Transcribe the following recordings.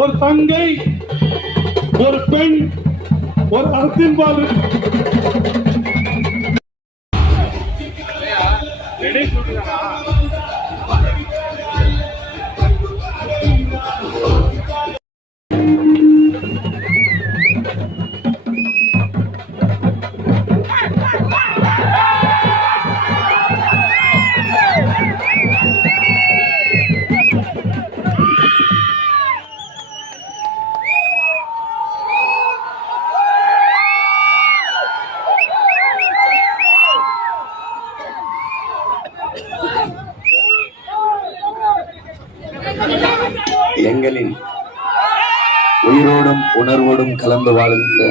ஒரு தங்கை, ஒரு பெண், ஒரு அரசியல்வாதி எங்களின் உயிரோடும் உணர்வோடும் கலந்து வாழ்கின்ற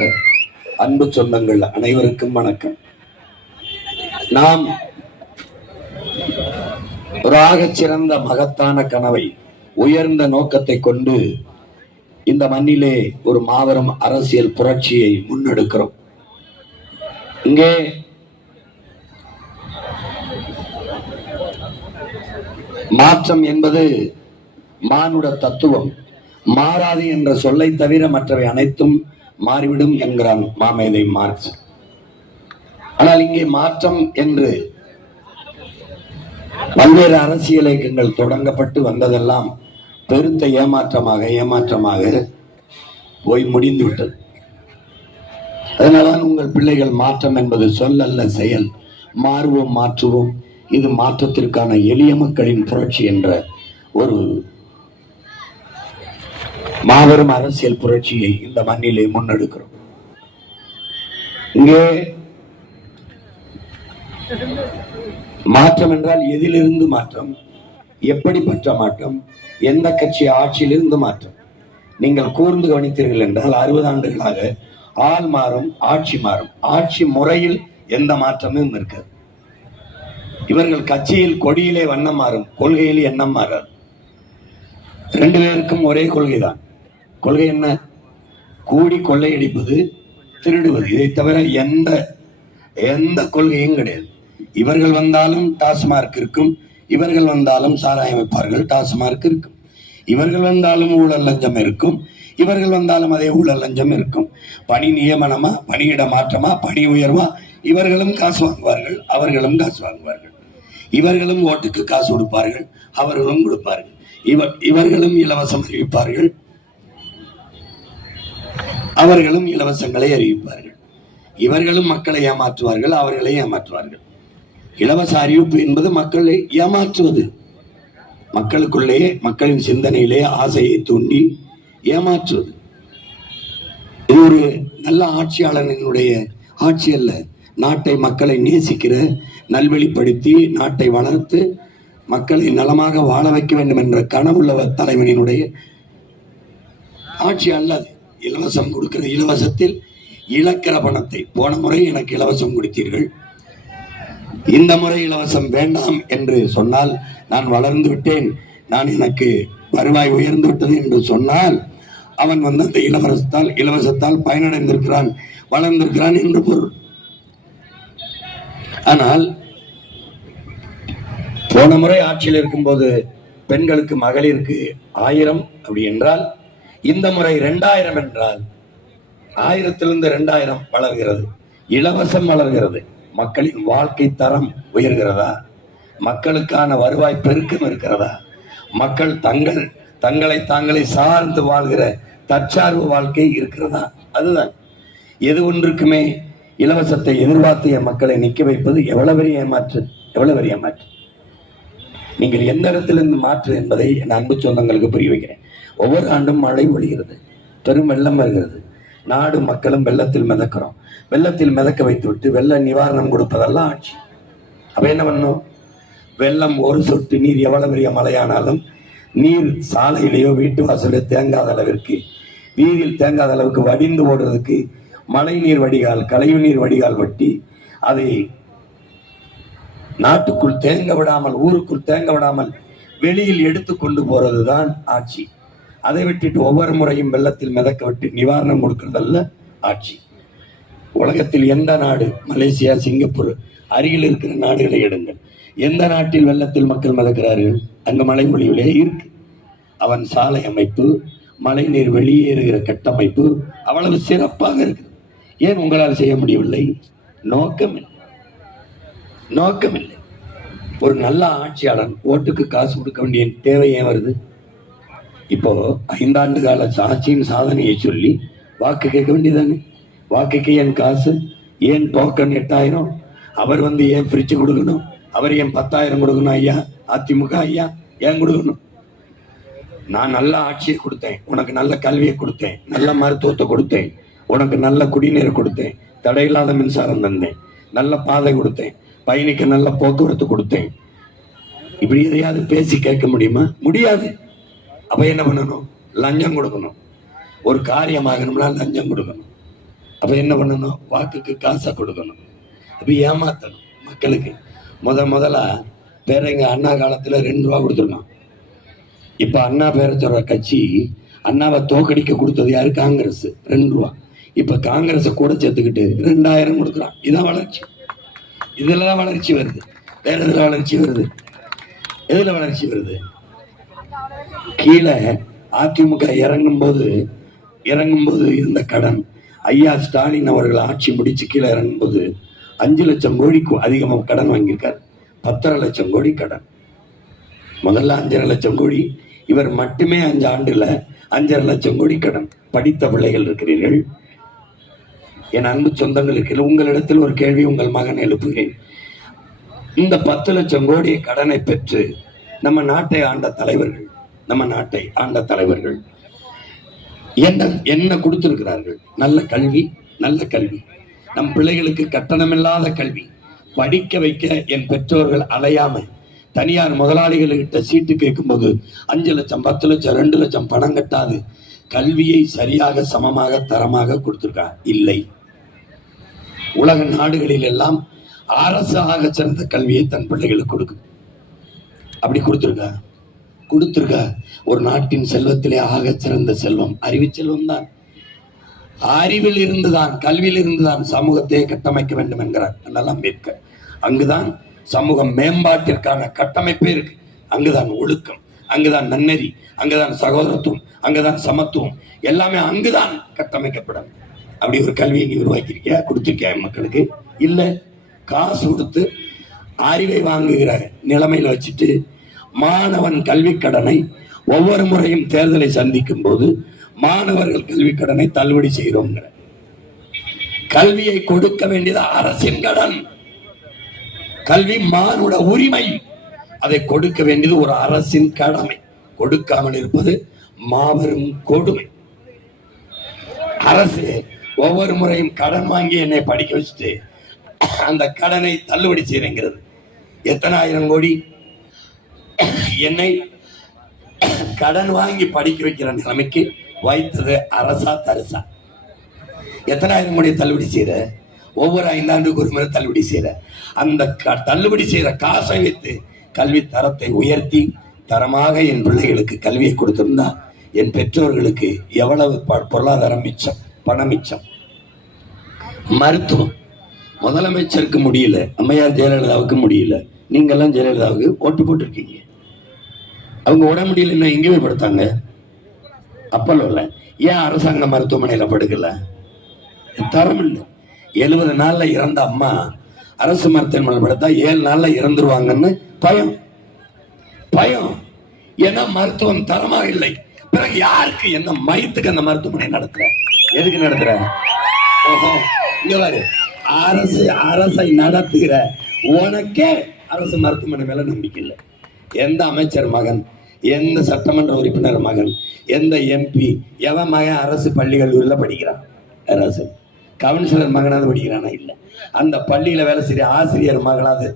அன்பு சொந்தங்கள் அனைவருக்கும் வணக்கம். நாம் ஒரு ஆகச் சிறந்த மகத்தான கனவை, உயர்ந்த நோக்கத்தை கொண்டு இந்த மண்ணிலே ஒரு மாபெரும் அரசியல் புரட்சியை முன்னெடுக்கிறோம். இங்கே மாற்றம் என்பது மானுட தத்துவம். மாறாது என்ற சொல்லை தவிர மற்றவை அனைத்தும் மாறிவிடும் என்கிறான் மாமேதை மார்க்ஸ். ஆனால் இங்கே மாற்றம் என்று பல்வேறு அரசியல் இயக்கங்கள் தொடங்கப்பட்டு வந்ததெல்லாம் பெருத்த ஏமாற்றமாக போய் முடிந்து விட்டது. அதனால்தான் உங்கள் பிள்ளைகள் மாற்றம் என்பது சொல் அல்ல, செயல். மாறுவோம், மாற்றுவோம், இது மாற்றத்திற்கான எளிய மக்களின் புரட்சி என்ற ஒரு மாபெரும் அரசியல் புரட்சியை இந்த மண்ணிலே முன்னெடுக்கிறோம். இங்கே மாற்றம் என்றால் எதிலிருந்து மாற்றம், எப்படிப்பட்ட மாற்றம், எந்த கட்சி ஆட்சியிலிருந்து மாற்றம். நீங்கள் கூர்ந்து கவனித்தீர்கள் என்றால் 60 ஆண்டுகளாக ஆள் மாறும், ஆட்சி மாறும். ஆட்சி முறையில் எந்த மாற்றமும் இருக்காது. இவர்கள் கட்சியில் கொடியிலே வண்ணம் மாறும், கொள்கையில் எண்ணம் மாறாது. 2 பேருக்கும் ஒரே கொள்கைதான். கொள்கை என்ன? கூடி கொள்ளையடிப்பது, திருடுவது. இதை தவிர எந்த கொள்கையும் கிடையாது. இவர்கள் வந்தாலும் டாஸ்மார்க் இருக்கும், இவர்கள் வந்தாலும் சாராயம் வைப்பார்கள், டாஸ்மார்க் இருக்கும். இவர்கள் வந்தாலும் ஊழல் லஞ்சம் இருக்கும், இவர்கள் வந்தாலும் அதே ஊழல் லஞ்சம் இருக்கும். பணி நியமனமா, பணியிட மாற்றமா, பணி உயர்வா, இவர்களும் காசு வாங்குவார்கள், அவர்களும் காசு வாங்குவார்கள். இவர்களும் ஓட்டுக்கு காசு கொடுப்பார்கள், அவர்களும் கொடுப்பார்கள். இவர்களும் இலவசம் அறிவிப்பார்கள், அவர்களும் இலவசங்களை அறிவிப்பார்கள். இவர்களும் மக்களை ஏமாற்றுவார்கள், அவர்களை ஏமாற்றுவார்கள். இலவச அறிவிப்பு என்பது மக்களை ஏமாற்றுவது. மக்களுக்குள்ளே, மக்களின் சிந்தனையிலே ஆசையை தூண்டி ஏமாற்றுவது. இது ஒரு நல்ல ஆட்சியாளனுடைய ஆட்சி அல்ல. நாட்டை, மக்களை நேசிக்கிற, நல்வழிப்படுத்தி நாட்டை வளர்த்து மக்களை நலமாக வாழ வைக்க வேண்டும் என்ற கனவுள்ள தலைவனினுடைய ஆட்சி அல்லது. இலவசம் கொடுக்கிற, இலவசத்தில் இழக்கிற பணத்தை, போன முறை எனக்கு இலவசம் கொடுத்தீர்கள், இந்த முறை இலவசம் வேண்டாம் என்று சொன்னால், நான் வளர்ந்து விட்டேன், நான் எனக்கு வருவாய் உயர்ந்து விட்டது என்று சொன்னால், அவன் அந்த இலவசத்தால் பயனடைந்திருக்கிறான், வளர்ந்திருக்கிறான் என்று பொருள். ஆனால் போன முறை ஆட்சியில் இருக்கும்போது பெண்களுக்கு, மகளிருக்கு 1000 அப்படி என்றால், இந்த முறை 2000 என்றால் 1000 2000 வளர்கிறது. இலவசம் வளர்கிறது. மக்களின் வாழ்க்கை தரம் உயர்கிறதா? மக்களுக்கான வருவாய் பெருக்கம் இருக்கிறதா? மக்கள் தங்களை தாங்களே சார்ந்து வாழ்கிற தற்சார்பு வாழ்க்கை இருக்கிறதா? அதுதான். எது ஒன்றுக்குமே இலவசத்தை எதிர்பார்த்திய மக்களை நிற்க வைப்பது எவ்வளவு பெரிய ஏமாற்று. நீங்கள் எந்த இடத்திலிருந்து மாற்று என்பதை என் அன்பு சொந்தங்களுக்கு புரிய வைக்கிறேன். ஒவ்வொரு ஆண்டும் மழை பொழிகிறது, பெரும் வெள்ளம் வருகிறது, நாடு மக்களும் வெள்ளத்தில் மிதக்கிறோம். வெள்ளத்தில் மிதக்க வைத்து விட்டு வெள்ள நிவாரணம் கொடுப்பதெல்லாம் ஆட்சி. அப்ப என்ன பண்ணும்? வெள்ளம் ஒரு சொட்டு நீர் எவ்வளவு பெரிய மழையானாலும் நீர் சாலையிலேயோ வீட்டு வாசலில் தேங்காத அளவிற்கு, வீதியில் தேங்காத அளவுக்கு வடிந்து ஓடுறதுக்கு மழை நீர் வடிகால், கழிவு நீர் வடிகால் வெட்டி அதை நாட்டுக்குள் தேங்க விடாமல், ஊருக்குள் தேங்க விடாமல் வெளியில் எடுத்து கொண்டு போறதுதான் ஆட்சி. அதை விட்டுட்டு ஒவ்வொரு முறையும் வெள்ளத்தில் மிதக்க விட்டு நிவாரணம் கொடுக்கறதல்ல ஆட்சி. உலகத்தில் எந்த நாடு, மலேசியா, சிங்கப்பூர் அருகில் இருக்கிற நாடுகளை எடுங்கள், எந்த நாட்டில் வெள்ளத்தில் மக்கள் மிதக்கிறார்கள்? அங்கு மழை பொழிவிலே இருக்கு. அவன் சாலை அமைப்பு, மழைநீர் வெளியேறுகிற கட்டமைப்பு அவ்வளவு சிறப்பாக இருக்கு. ஏன் உங்களால் செய்ய முடியவில்லை? நோக்கமில்லை. ஒரு நல்ல ஆட்சியாளர் ஓட்டுக்கு காசு கொடுக்க வேண்டிய தேவை ஏன் வருது? இப்போ 5 ஆண்டு கால ஆட்சியின் சாதனையை சொல்லி வாக்கு கேட்க வேண்டியதானே? வாக்குக்கு ஏன் காசு? ஏன் டோக்கன் 8000? அவர் ஏன் ஃப்ரிட்ஜ் கொடுக்கணும்? அவர் ஏன் 10,000 கொடுக்கணும்? ஐயா அதிமுக ஐயா ஏன் கொடுக்கணும்? நான் நல்ல ஆட்சியை கொடுத்தேன், உனக்கு நல்ல கல்வியை கொடுத்தேன், நல்ல மருத்துவத்தை கொடுத்தேன், உனக்கு நல்ல குடிநீர் கொடுத்தேன், தடையில்லாத மின்சாரம் தந்தேன், நல்ல பாதை கொடுத்தேன், பயணிக்க நல்ல போக்குவரத்து கொடுத்தேன். இப்படி எதையாவது பேசி கேட்க முடியுமா? முடியாது. அப்ப என்ன பண்ணணும்? லஞ்சம் கொடுக்கணும். ஒரு காரியமாகணும்னா லஞ்சம் கொடுக்கணும். அப்ப என்ன பண்ணணும்? வாக்குக்கு காசை கொடுக்கணும். அப்ப ஏமாத்தணும் மக்களுக்கு. முதலா பேரங்க அண்ணா காலத்துல 2 ரூபா கொடுத்துருக்கான். இப்ப அண்ணா பேரை சொல்ற கட்சி அண்ணாவை தோக்கடிக்க கொடுத்தது யாரு? காங்கிரஸ். 2 ரூபா. இப்ப காங்கிரஸ் கூட சேர்த்துக்கிட்டு 2000 கொடுக்குறான். இதான் வளர்ச்சி. இதுலதான் வளர்ச்சி வருது. வேற எதுல வளர்ச்சி வருது? எதுல வளர்ச்சி வருது? கீழே அதிமுக இறங்கும் போது இருந்த கடன், ஐயா ஸ்டாலின் அவர்கள் ஆட்சி முடிச்சு கீழே இறங்கும் போது 5 லட்சம் கோடிக்கும் அதிகமாக கடன் வாங்கியிருக்கார். 10.5 லட்சம் கோடி கடன். முதல்ல 5.5 லட்சம் கோடி. இவர் மட்டுமே 5 ஆண்டுல 5.5 லட்சம் கோடி கடன். படித்த பிள்ளைகள் இருக்கிறீர்கள், என் அன்பு சொந்தங்கள் இருக்கிறீர்கள். உங்களிடத்தில் ஒரு கேள்வி உங்கள் மகன் எழுப்புகிறேன். இந்த 10 லட்சம் கோடி கடனை பெற்று நம்ம நாட்டை ஆண்ட தலைவர்கள் என்ன கொடுத்திருக்கிறார்கள்? நல்ல கல்வி. நம் பிள்ளைகளுக்கு கட்டணமில்லாத கல்வி. படிக்க வைக்க என் பெற்றோர்கள் அலையாம தனியார் முதலாளிகள்கிட்ட சீட்டு கேட்கும் போது 5 லட்சம் 10 லட்சம் 2 லட்சம் பணம் கட்டாது கல்வியை சரியாக சமமாக தரமாக கொடுத்திருக்கா? இல்லை. உலக நாடுகளில் எல்லாம் அரசு ஆக சிறந்த கல்வியை தன் பிள்ளைகளுக்கு கொடுக்கும். அப்படி கொடுத்திருக்கா? ஒரு நாட்டின் செல்வத்திலே ஆக சிறந்த செல்வம் அறிவு செல்வம் தான். அறிவில் இருந்துதான், கல்வியில் இருந்துதான் சமூகத்தை கட்டமைக்க வேண்டும் என்கிறார் அண்ணல் அம்பேத்கர். அங்குதான் சமூகம் மேம்பாட்டிற்கான கட்டமைப்பே இருக்கு. அங்குதான் ஒழுக்கம், அங்குதான் நன்னெறி, அங்குதான் சகோதரத்துவம், அங்குதான் சமத்துவம், எல்லாமே அங்குதான் கட்டமைக்கப்படும். அப்படி ஒரு கல்வியை நீ உருவாக்கியிருக்கியா? கொடுத்திருக்கியா மக்களுக்கு? இல்ல. காசு கொடுத்து அறிவை வாங்குகிற நிலைமையில வச்சுட்டு மாணவன் கல்வி கடனை ஒவ்வொரு முறையும் தேர்தலை சந்திக்கும் போது மாணவர்கள் கல்வி கடனை தள்ளுபடி செய்கிறோம். கல்வியை கொடுக்க வேண்டியது அரசின் கடன். கல்வி மானுட உரிமை. அதை கொடுக்க வேண்டியது ஒரு அரசின் கடமை. கொடுக்காமல் இருப்பது மாபெரும் கொடுமை. அரசு ஒவ்வொரு முறையும் கடன் வாங்கி என்னை படிக்க வச்சுட்டு அந்த கடனை தள்ளுபடி செய்யறது. எத்தனை ஆயிரம் கோடி என்னை கடன் வாங்கி படிக்க வைக்கிற நிலைமைக்கு வைத்தது அரசா தரிசா? எத்தனை ஆயிரம் கோடி தள்ளுபடி செய்யற? ஒவ்வொரு 5 ஆண்டுக்கு ஒரு முறை தள்ளுபடி செய்யற. அந்த தள்ளுபடி செய்யற காசை வைத்து கல்வி தரத்தை உயர்த்தி தரமாக என் பிள்ளைகளுக்கு கல்வியை கொடுத்திருந்தா என் பெற்றோர்களுக்கு எவ்வளவு பொருளாதார மிச்சம், பண மிச்சம். மருத்துவம் முதலமைச்சருக்கு முடியல, அம்மையார் ஜெயலலிதாவுக்கு முடியல. நீங்க எல்லாம் ஜெயலலிதாவுக்கு ஓட்டு போட்டிருக்கீங்க. அவங்க உட முடியல, எங்க போய் படுத்தாங்க? அப்பல்லோ இல்ல. ஏன் அரசாங்க மருத்துவமனையில படுக்கல? தரம் இல்லை. 70 நாள்ல இறந்த அம்மா அரசு மருத்துவமனையில் படுத்தா 7 நாள்ல இறந்துருவாங்கன்னு பயம். ஏன்னா மருத்துவம் தரமாக இல்லை. பிறகு யாருக்கு என்ன மயத்துக்கு அந்த மருத்துவமனை நடத்துற? எதுக்கு நடத்துற? ஓஹோ, இங்க பாரு, அரசை நடத்துகிற உனக்கே அரசு மருத்துவமனை மேல நம்பிக்கை இல்லை. எந்த அமைச்சர் மகன், எந்த சட்டமன்ற உறுப்பினர் மகன், எந்த எம்பி, எவன் மகன் அரசு பள்ளி கல்லூரியில படிக்கிறான்? அரசு கவுன்சிலர் மகனாவது படிக்கிறானா? இல்லை. அந்த பள்ளியில வேலை செய்ய ஆசிரியர் மகனாவது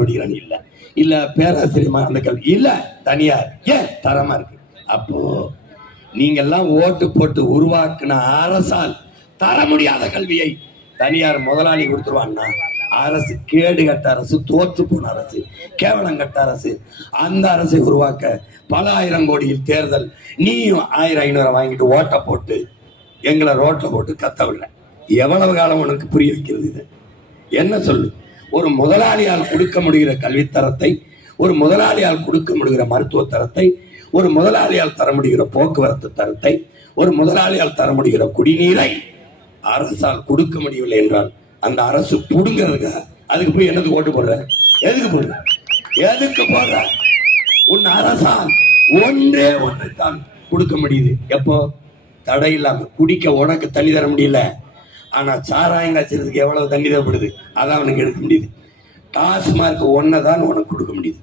படிக்கிறான்? இல்லை. இல்ல பேராசிரியர் அந்த கல்வி இல்ல, தனியார். ஏன்? தரமா இருக்கு. அப்போ நீங்க எல்லாம் ஓட்டு போட்டு உருவாக்குன அரசால் தர முடியாத கல்வியை தனியார் முதலாளி கொடுத்துருவான்னா அரசு கேடு கட்ட அரசு, தோற்று போன அரசு, கேவலம் கட்ட அரசு. அந்த அரசை உருவாக்க பல ஆயிரம் கோடியில் தேர்தல். நீயும் 1000-500 வாங்கிட்டு ஓட்ட போட்டு எங்களை ரோட்ல போட்டு கத்த விடுற. எவ்வளவு காலம் உனக்கு புரிய வைக்கிறது? இது என்ன சொல்லு? ஒரு முதலாளியால் கொடுக்க முடிகிற கல்வித்தரத்தை, ஒரு முதலாளியால் கொடுக்க முடிகிற மருத்துவ தரத்தை, ஒரு முதலாளியால் தர முடிகிற போக்குவரத்து தரத்தை, ஒரு முதலாளியால் தர முடிகிற குடிநீரை அரசால் கொடுக்க முடியவில்லை என்றால் அந்த அரசு புடுங்கிறதுக்கு அதுக்கு போய் என்னது ஓட்டு போடுற? எதுக்கு போடுற? எதுக்கு போடுற? உன் அரசால் ஒன்றே ஒன்றைத்தான் கொடுக்க முடியுது. எப்போ? தடை இல்லாம. குடிக்க உனக்கு தண்ணி தர முடியல, ஆனா சாராயம் காய்ச்சறதுக்கு எவ்வளவு தண்ணி தேவைப்படுது அதான் அவனுக்கு எடுக்க முடியுது. டாஸ்மார்க் ஒன்னதான் உனக்கு கொடுக்க முடியுது.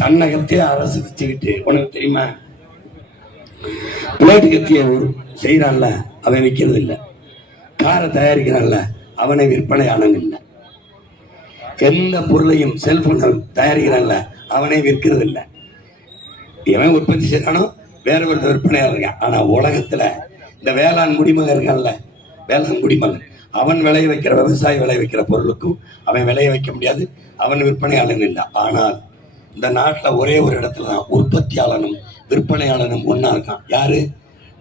தன்னகத்தையே அரசு வச்சுக்கிட்டு, உனக்கு தெரியுமா பிளேட்டு கத்திய செய்யறான்ல அவன் விற்கிறது இல்லை, காரை தயாரிக்கிறான்ல அவனை விற்பனையாளன் இல்லை, எந்த பொருளையும் செல்போன் தயாரிக்கிறான்ல அவனை விற்கிறது இல்லை. எவன் உற்பத்தி செய்யறானோ வேற ஒருத்தர் விற்பனையாளர் இருக்கான். ஆனா உலகத்துல இந்த வேளாண் குடிமகன் இருக்கான்ல, வேளாண் குடிமகன், அவன் விளைய வைக்கிற, விவசாயி விளைய வைக்கிற பொருளுக்கும் அவன் விளைய வைக்க முடியாது, அவன் விற்பனையாளன் இல்லை. ஆனால் இந்த நாட்டில் ஒரே ஒரு இடத்துல தான் உற்பத்தியாளனும் விற்பனையாளனும் ஒன்னா இருக்கான். யாரு?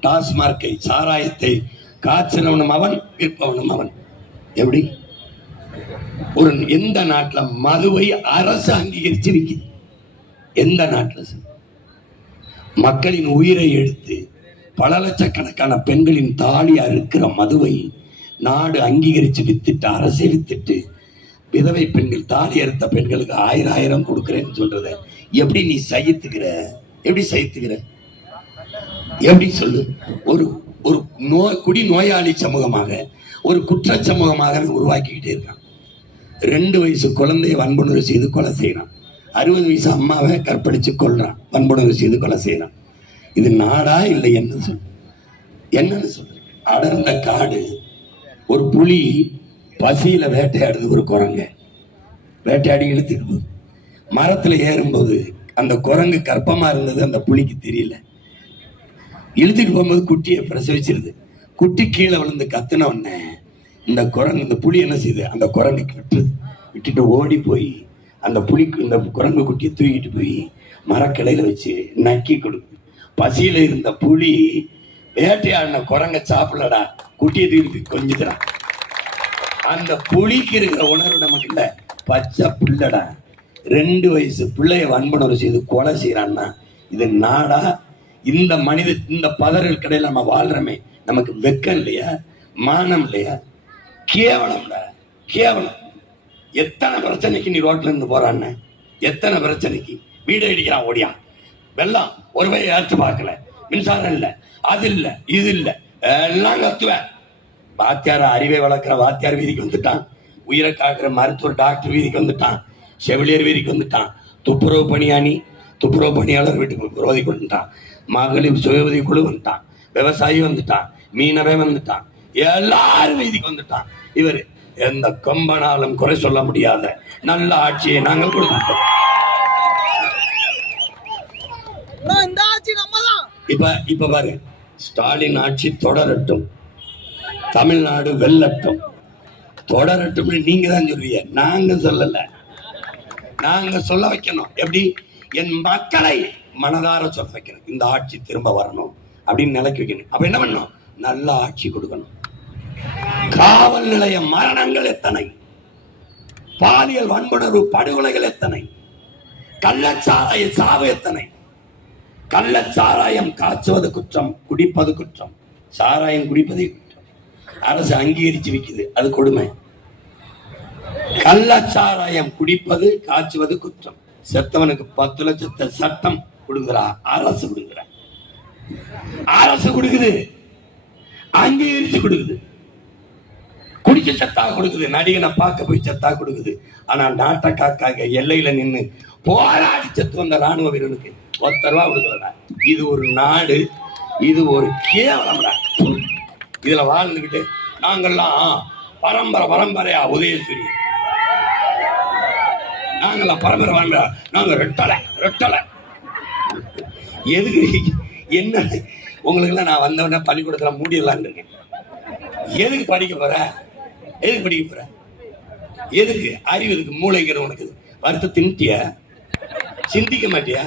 டாஸ்மார்க்கை, சாராயத்தை காய்ச்சனவனும் அவன், விற்பவனும் அவன். எப்படி? ஒரு எந்த நாட்டில் மதுவை அரசு அங்கீகரிச்சு விற்குது? எந்த நாட்டில்? மக்களின் உயிரை எடுத்து பல லட்சக்கணக்கான பெண்களின் தாலி அறுக்கிற மதுவை நாடு அங்கீகரிச்சு வித்துட்டு, அரசை வித்துட்டு, விதவை பெண்கள், தாலி அறுத்த பெண்களுக்கு 1000 கொடுக்குறேன்னு சொல்றத எப்படி நீ சகித்துக்கிற? எப்படி சகித்துக்கிற? எப்படி சொல்லு? ஒரு ஒரு குடி நோயாளி சமூகமாக, ஒரு குற்ற சமூகமாக உருவாக்கிக்கிட்டே இருக்கான். 2 வயசு குழந்தைய வன்புணர்வு செய்து கொலை செய்யறான். 60 வயசு அம்மாவை கற்பழிச்சு கொள்றான், வன்புணர்வு செய்து கொலை செய்யறான். இது நாடா இல்லை? என்ன சொல்லு? என்னன்னு சொல்லு? அடர்ந்த காடு, ஒரு புலி பசியில வேட்டையாடுது, ஒரு குரங்க வேட்டையாடி இழுத்துட்டு போகுது. மரத்துல ஏறும்போது அந்த குரங்கு கர்ப்பமா இருந்தது அந்த புலிக்கு தெரியல. இழுத்துட்டு போகும்போது குட்டியை பிரசவிச்சிருது. குட்டி கீழே விழுந்து கத்துன உடனே இந்த குரங்கு, இந்த புலி என்ன செய்யுது? அந்த குரங்குக்கு விட்டுட்டு ஓடி போய் அந்த புலிக்கு, இந்த குரங்கு குட்டியை தூக்கிட்டு போய் மரக்கிளையில வச்சு நக்கி கொடுக்குது. பசியில இருந்த புலி வேட்டையாடின குரங்க சாப்பிடலடா, குட்டியை தூக்கி கொஞ்சிக்கிறான். அந்த புலிக்கு இருக்கிற உணர்வு நமக்கு இல்ல. பச்சை பிள்ளடா, 2 வயசு பிள்ளைய வன்புணர்வு செய்து கொலை செய்யறான்னா இது நாடா? இந்த இந்த பதறல் கடையில் நம்ம வாழ்றமே, நமக்கு வெக்கம் இல்லையா? மானம் இல்லையா? கேவலம்டா, கேவலம். எத்தனை பிரச்சனைக்கு நீ ரோட்ல இருந்து போறான்னு, எத்தனை பிரச்சனைக்கு வீடு அடிக்கிறான், ஓடியான். வெள்ளம் ஒரு வகை ஏற்று பார்க்கல, மின்சாரம் இல்லை, அது இல்லை, இது இல்லை, எல்லாம் கத்துவேன். வாத்தியார அறிவை வளர்க்கிற வாத்தியார் வீதிக்கு வந்துட்டான், உயிரை காக்கிற மருத்துவர் டாக்டர் வீதிக்கு வந்துட்டான், செவிலியர் வீதிக்கு வந்துட்டான், துப்புரவு பணியாளர் வீட்டுக்கு விரோதி கொண்டுட்டான், மகளிர் சுய உதவி குழு வந்துட்டான், விவசாயி வந்துட்டான், மீனவே வந்துட்டான், எல்லாரும் வீதிக்கு வந்துட்டான். இவர் எந்த கொம்பனாலும் குறை சொல்ல முடியாத நல்ல ஆட்சியை நாங்கள் கொடுத்துட்டோம். இப்ப பாரு, ஸ்டாலின் ஆட்சி தொடரட்டும், தமிழ்நாடு வெல்லட்டும், தொடரட்டும். நீங்க தான் சொல்றீங்க, நாங்க சொல்லல. நாங்க சொல்ல வைக்கணும். எப்படி? என் மக்களை மனதார சொல்ல வைக்கணும். இந்த ஆட்சி திரும்ப வரணும் அப்படின்னு நிலைக்கு வைக்கணும். அப்ப என்ன பண்ணணும்? நல்ல ஆட்சி கொடுக்கணும். காவல் நிலைய மரணங்கள் எத்தனை, பாலியல் வன்புணர்வு படுகொலைகள் எத்தனை, கள்ளச்சாராய சாவு எத்தனை. கள்ளச்சாராயம் காய்ச்சுவது குற்றம், குடிப்பது குற்றம். சாராயம் குடிப்பது குற்றம், அரசு அங்கீகரிச்சு விற்குது, அது கொடுமை. கள்ளச்சாராயம் குடிப்பது காய்ச்சுவது குற்றம். செத்தவனுக்கு 10 லட்சத்தை சட்டம் கொடுக்குறா, அரசு கொடுக்குற, அரசு கொடுக்குது, அங்கீகரிச்சு கொடுக்குது. குடிச்ச சத்தா கொடுக்குது, நடிகனை பார்க்க போய் சத்தா கொடுக்குது. ஆனா நாட்டை காக்காக எல்லையில நின்று போராடி செத்து வந்த ராணுவ வீரனுக்கு 10 ரூபா கொடுக்கலடா. இது ஒரு நாடு, இது ஒரு கேவலம். இதுல வாழ்ந்துகிட்டு நாங்கெல்லாம் பரம்பரையா உதயசூரி, நாங்கெல்லாம் பரம்பரை, நாங்க ரெட்டலை. எதுக்கு? என்ன உங்களுக்கு எல்லாம் நான் வந்தவன பள்ளிக்கூடத்துல மூடிடலான்னு இருக்கேன். எதுக்கு படிக்க போற? எதுக்கு படிக்க போற? எதுக்கு? அறிவு இருக்கு, மூளைங்கிற உனக்கு வருத்த தின்ட்டிய, சிந்திக்க மாட்டியா?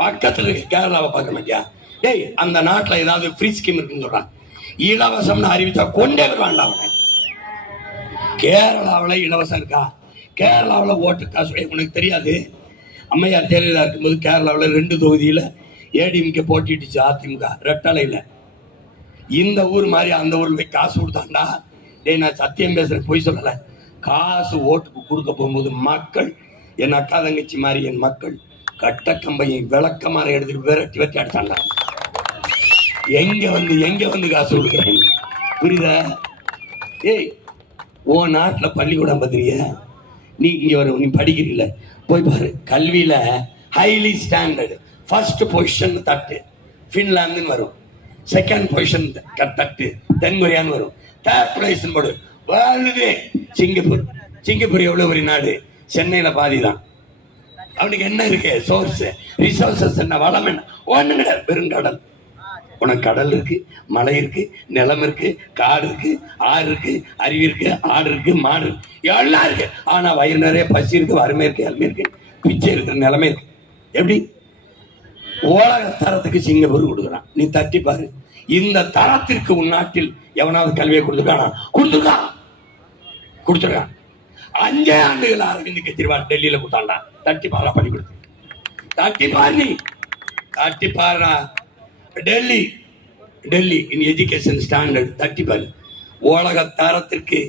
பக்கத்துல இருக்க கேரளாவை பார்க்க மாட்டியா? ஏய், அந்த நாட்டுல ஏதாவது ஃப்ரீ ஸ்கீம் இருக்குன்னு சொல்றான், இலவசம்னு அறிவிச்சா கொண்டே வருவான்டா அவனை. கேரளாவில் இலவசம் இருக்கா? கேரளாவில் ஓட்டு காசு உனக்கு தெரியாது? அம்மையார் ஜெயலலிதா இருக்கும்போது கேரளாவில் 2 தொகுதியில் ஏடிஎம்கே போட்டிடுச்சு அதிமுக ரெட்டலையில். இந்த ஊர் மாதிரி அந்த ஊர்ல போய் காசு கொடுத்தாண்டா. டேய் நான் சத்தியம் பேசுறேன், பொய் சொல்லலை. காசு ஓட்டுக்கு கொடுக்க போகும்போது மக்கள், என் அக்கா தங்கச்சி மாதிரி என் மக்கள் கட்டக்கம்பையை விளக்கமாற எடுத்துட்டு விரட்டி வெட்டி அடிச்சாண்டா. எங்க வந்து காசு கொடுக்குறேன் புரியுதா? ஏய் ஓ நாட்டில் பள்ளிக்கூடம் பத்திரிய நீ இங்க வரும், நீ படிக்கிறீல்ல போய் பாரு. கல்வியில ஹைலி ஸ்டாண்டர்டு ஃபர்ஸ்ட் பொசிஷன் தட்டு ஃபின்லாந்துன்னு வரும், செகண்ட் பொசிஷன் தட்டு தென்கொரியான்னு வரும், தேர்ட் பிளேஸ் போடு வேர்ல்டு சிங்கப்பூர். சிங்கப்பூர் எவ்வளவு பெரிய நாடு, சென்னையில பாதி தான். அவனுக்கு என்ன இருக்கு? சோர்ஸ் ரிசோர்சஸ் என்ன, வளம் என்ன? ஒண்ணு கிடையாது, பெருங்கடல். உனக்கு கடல் இருக்கு, மலை இருக்கு, நிலம் இருக்கு, காடு இருக்கு, ஆறு இருக்கு, அருவி இருக்கு, ஆடு இருக்கு, மாடு இருக்கு, எல்லாம் இருக்கு. ஆனா வயிறு நிறைய பசி இருக்கு, வறுமை இருக்கு, எல்லாம் இருக்கு, பிச்சை இருக்கிற நிலைமை இருக்கு. எப்படி உலக தரத்துக்கு சிங்கப்பூர் கொடுக்குறான், நீ தட்டி பாரு. இந்த தரத்திற்கு உன் நாட்டில் எவனாவது கல்வியை கொடுத்துருக்கானா? கொடுத்துருக்கான். 5 ஆண்டுகள் அரவிந்த் கெஜ்ரிவால் டெல்லியில கொடுத்தாண்டா. தட்டி பாரா பண்ணி கொடுத்து, தட்டி பாரு, நீ தட்டி பாருடா. டெல்லி இன் எஜுகேஷன் ஸ்டாண்டர்ட் தட்டி பாரு. உலக தரத்திற்கு